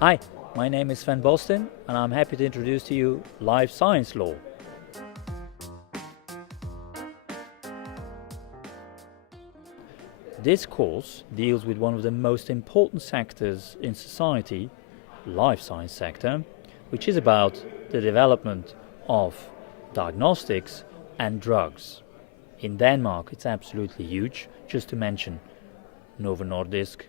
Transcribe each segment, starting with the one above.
Hi, my name is Sven Bostyn and I'm happy to introduce to you life science law. This course deals with one of the most important sectors in society, life science sector, which is about the development of diagnostics and drugs. In Denmark it's absolutely huge, just to mention Novo Nordisk,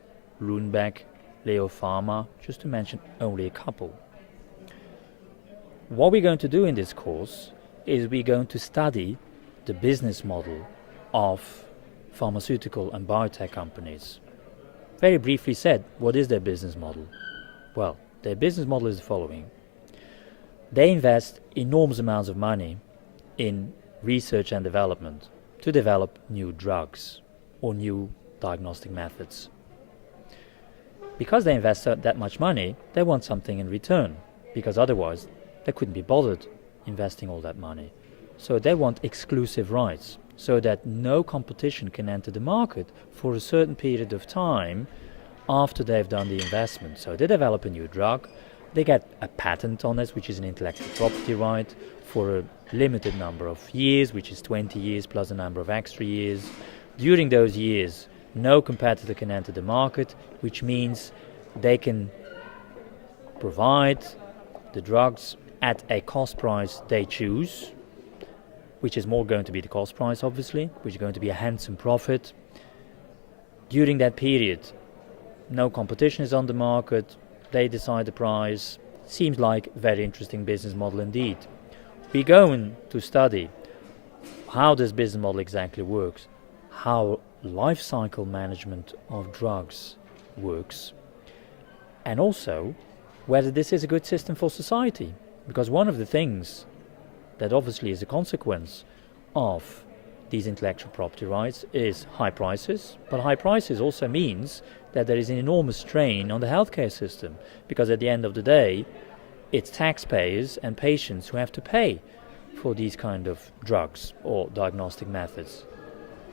Lundbeck, Leo Pharma, just to mention only a couple. What we're going to do in this course is we're going to study the business model of pharmaceutical and biotech companies. Very briefly said, what is their business model? Well, their business model is the following. They invest enormous amounts of money in research and development to develop new drugs or new diagnostic methods. Because they invest that much money, they want something in return, because otherwise they couldn't be bothered investing all that money. So they want exclusive rights, so that no competition can enter the market for a certain period of time after they've done the investment. So they develop a new drug, they get a patent on this, which is an intellectual property right, for a limited number of years, which is 20 years plus a number of extra years. During those years, no competitor can enter the market, which means they can provide the drugs at a cost price they choose, which is more going to be the cost price, obviously, which is going to be a handsome profit. During that period, no competition is on the market, they decide the price. Seems like a very interesting business model indeed. We're going to study how this business model exactly works, how life cycle management of drugs works, and also whether this is a good system for society. Because one of the things that obviously is a consequence of these intellectual property rights is high prices, but high prices also means that there is an enormous strain on the healthcare system, because at the end of the day it's taxpayers and patients who have to pay for these kind of drugs or diagnostic methods.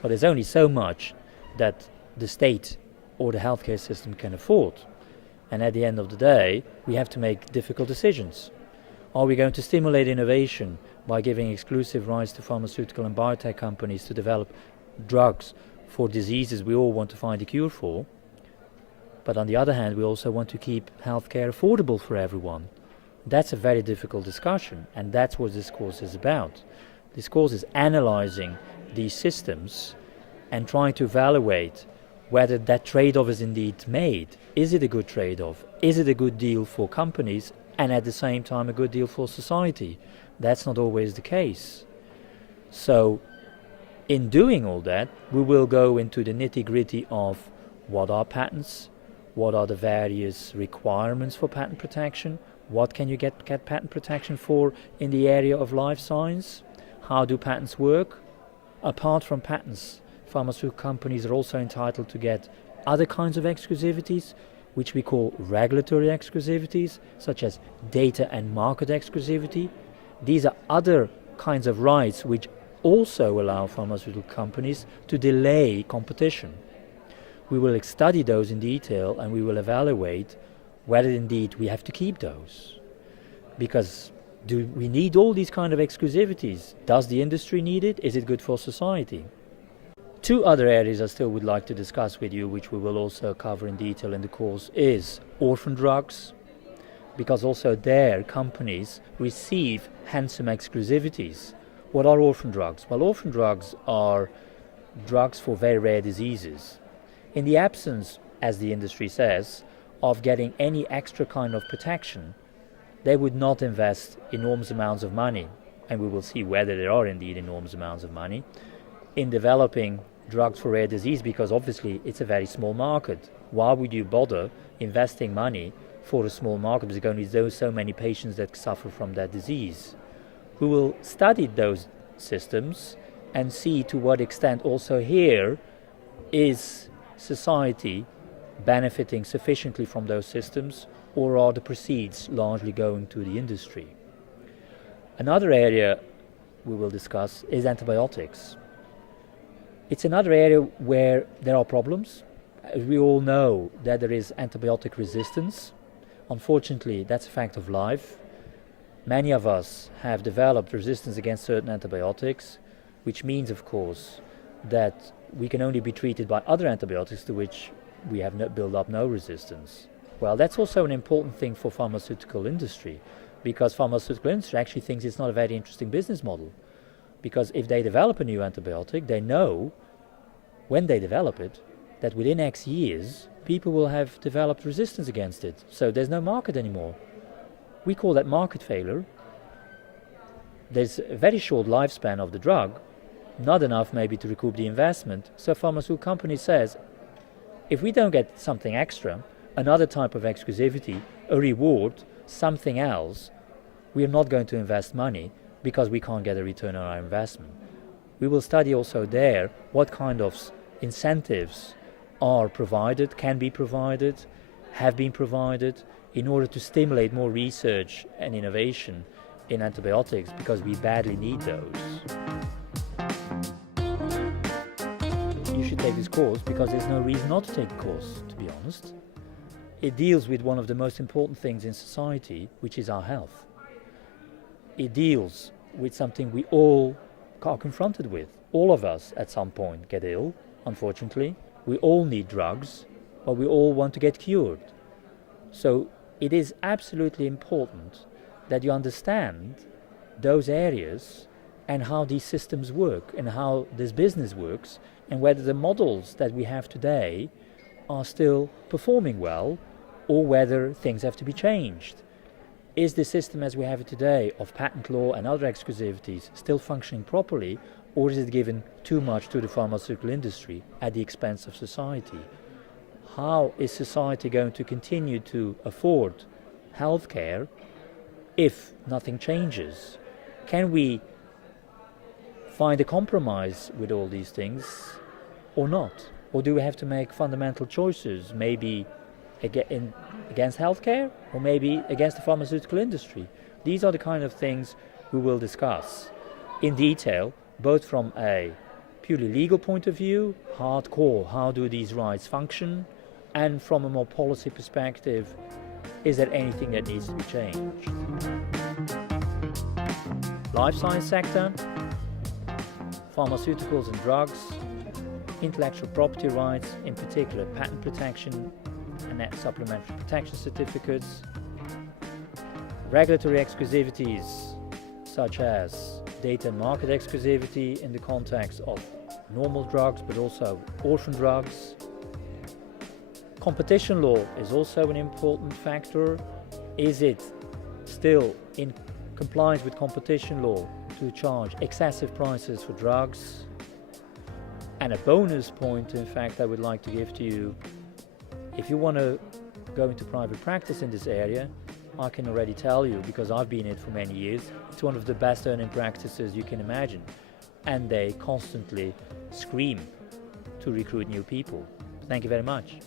But there's only so much that the state or the healthcare system can afford, and at the end of the day we have to make difficult decisions. Are we going to stimulate innovation by giving exclusive rights to pharmaceutical and biotech companies to develop drugs for diseases we all want to find a cure for? But on the other hand, we also want to keep healthcare affordable for everyone. That's a very difficult discussion, and that's what this course is about. This course is analyzing these systems and trying to evaluate whether that trade-off is indeed made. Is it a good trade-off? Is it a good deal for companies and at the same time a good deal for society? That's not always the case. So in doing all that, we will go into the nitty-gritty of what are patents, what are the various requirements for patent protection, what can you get patent protection for in the area of life science, how do patents work. Apart from patents, pharmaceutical companies are also entitled to get other kinds of exclusivities, which we call regulatory exclusivities, such as data and market exclusivity. These are other kinds of rights which also allow pharmaceutical companies to delay competition. We will study those in detail and we will evaluate whether indeed we have to keep those. Because do we need all these kind of exclusivities? Does the industry need it? Is it good for society? Two other areas I still would like to discuss with you, which we will also cover in detail in the course, is orphan drugs, because also there companies receive handsome exclusivities. What are orphan drugs? Well, orphan drugs are drugs for very rare diseases. In the absence, as the industry says, of getting any extra kind of protection, they would not invest enormous amounts of money, and we will see whether there are indeed enormous amounts of money, in developing drugs for rare disease, because obviously it's a very small market. Why would you bother investing money for a small market? Because there's only so many patients that suffer from that disease. We will study those systems and see to what extent also here is society benefiting sufficiently from those systems, or are the proceeds largely going to the industry? Another area we will discuss is antibiotics. It's another area where there are problems. We all know that there is antibiotic resistance, Unfortunately, that's a fact of life. Many of us have developed resistance against certain antibiotics, which means, of course, that we can only be treated by other antibiotics to which we have built up no resistance. Well, that's also an important thing for pharmaceutical industry, because pharmaceutical industry actually thinks it's not a very interesting business model. Because if they develop a new antibiotic, they know, when they develop it, that within X years, people will have developed resistance against it. So there's no market anymore. We call that market failure. There's a very short lifespan of the drug, not enough maybe to recoup the investment. So pharmaceutical company says, if we don't get something extra, another type of exclusivity, a reward, something else, we are not going to invest money because we can't get a return on our investment. We will study also there what kind of incentives are provided, can be provided, have been provided in order to stimulate more research and innovation in antibiotics, because we badly need those. You should take this course because there's no reason not to take the course, to be honest. It deals with one of the most important things in society, which is our health. It deals with something we all are confronted with. All of us at some point get ill, unfortunately. We all need drugs, but we all want to get cured. So it is absolutely important that you understand those areas and how these systems work and how this business works, and whether the models that we have today are still performing well or whether things have to be changed. Is the system as we have it today of patent law and other exclusivities still functioning properly, or is it given too much to the pharmaceutical industry at the expense of society? How is society going to continue to afford healthcare if nothing changes? Can we find a compromise with all these things or not? Or do we have to make fundamental choices, maybe against healthcare or maybe against the pharmaceutical industry? These are the kind of things we will discuss in detail, both from a purely legal point of view, hardcore, how do these rights function, and from a more policy perspective, is there anything that needs to be changed? Life science sector, pharmaceuticals and drugs, intellectual property rights, in particular patent protection and net supplementary protection certificates, regulatory exclusivities such as data and market exclusivity in the context of normal drugs but also orphan drugs. Competition law is also an important factor. Is it still in compliance with competition law to charge excessive prices for drugs? And a bonus point, in fact, I would like to give to you, if you want to go into private practice in this area, I can already tell you, because I've been in it for many years, it's one of the best earning practices you can imagine. And they constantly scream to recruit new people. Thank you very much.